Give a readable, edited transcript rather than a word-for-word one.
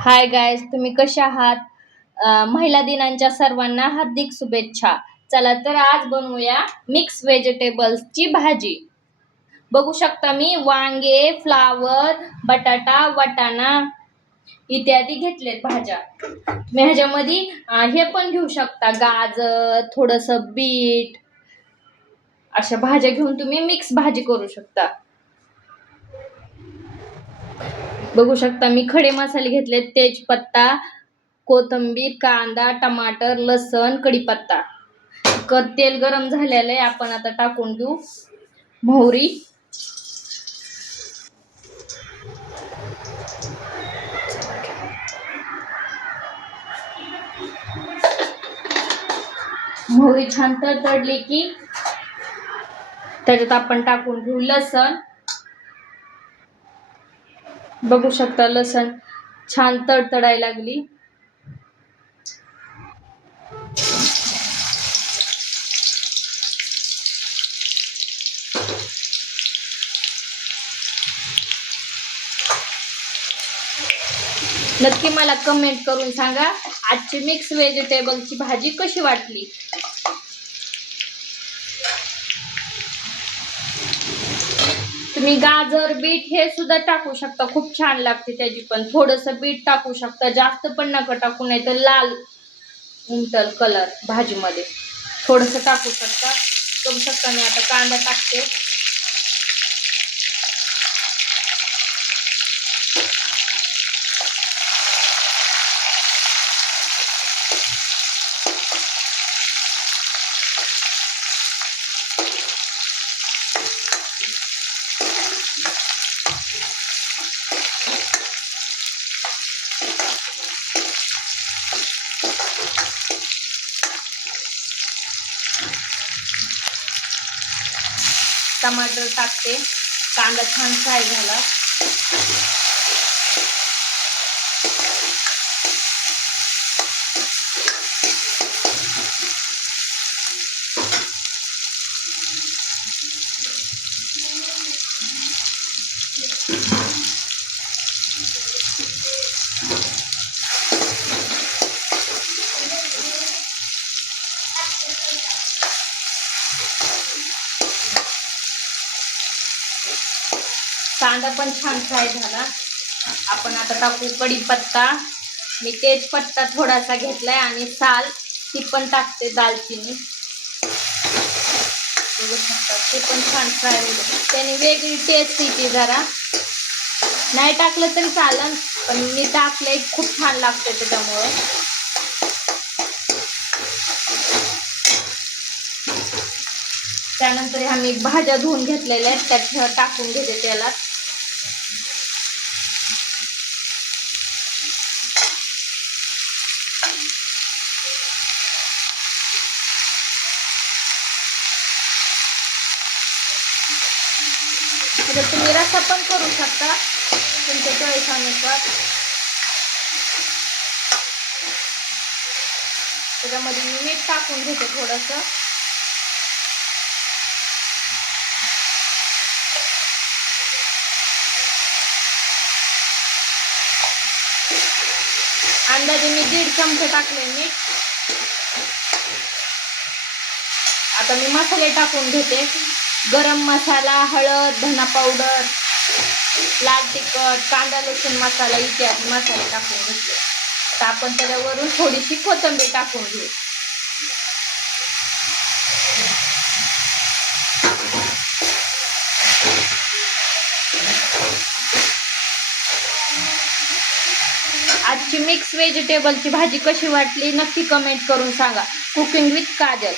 Hi guys, तुम्ही कशा आहात? महिला दिनांच्या सर्वांना हार्दिक शुभेच्छा. चला तर आज बनवूया मिक्स व्हेजिटेबल्सची भाजी. बघू शकता मी वांगे, फ्लावर, बटाटा, वाटाणा इत्यादी घेतलेत भाज्या. तुम्ही ह्याच्यामध्ये हे पण घेऊ शकता, गाजर, थोडस बीट, अशा भाज्या घेऊन तुम्ही मिक्स भाजी करू शकता. बघू शकता मी खडे मसाले घेतले, तेजपत्ता, कोथिंबीर, कांदा, टमाटर, लसण, कढीपत्ता. तेल गरम झालेलं आहे, आपण आता टाकून घेऊ मोहरी. मोहरी छान तडतडली की त्याच्यात आपण टाकून घेऊ लसण. बघू शकता लसण छान तडतडायला लागली. नक्की मला कमेंट करून सांगा आजची मिक्स व्हेजिटेबलची भाजी कशी वाटली. तुम्ही गाजर, बीट हे सुद्धा टाकू शकता, खूप छान लागते त्याची पण. थोडस बीट टाकू शकता, जास्त पण नका टाकू, नाही तर लाल उमटल कलर भाजीमध्ये. थोडस टाकू शकता. बघू शकता मी आता कांदा टाकते. टमाटर टाकते. कांदा छान फ्राय झाला. कांदा पण छान फ्राय झाला. आपण आता टाकू कढीपत्ता. मी तेजपत्ता थोडासा घेतलाय आणि साल ती पण टाकते, दालचिनी. बघू शकता ते पण छान फ्राय होते, त्याने वेगळी टेस्ट येते. जरा नाही टाकलं तरी चालेल, पण मी टाकलंय, खूप छान लागते त्याच्यामुळे. त्यानंतर आम्ही भाज्या धुवून घेतलेल्या आहेत, त्यात टाकून घेते त्याला. तुम्ही रस्सा पण करू शकता तुमच्या चॉईसनुसार. त्याच्यामध्ये मी मीठ टाकून घेते थोडस. अंदाजे मी 1.5 चमचे टाकले मीठ. आता मी मसाले टाकून घेते. गरम मसाला, हळद, धना पावडर, लाल तिखट, कांदा लसूण मसाला इत्यादी मसाले टाकून घेतले. तर आपण त्याच्यावरून थोडीशी कोथिंबीर टाकून घेऊ. आजची मिक्स व्हेजिटेबलची भाजी कशी वाटली नक्की कमेंट करून सांगा. Cooking with Kajal.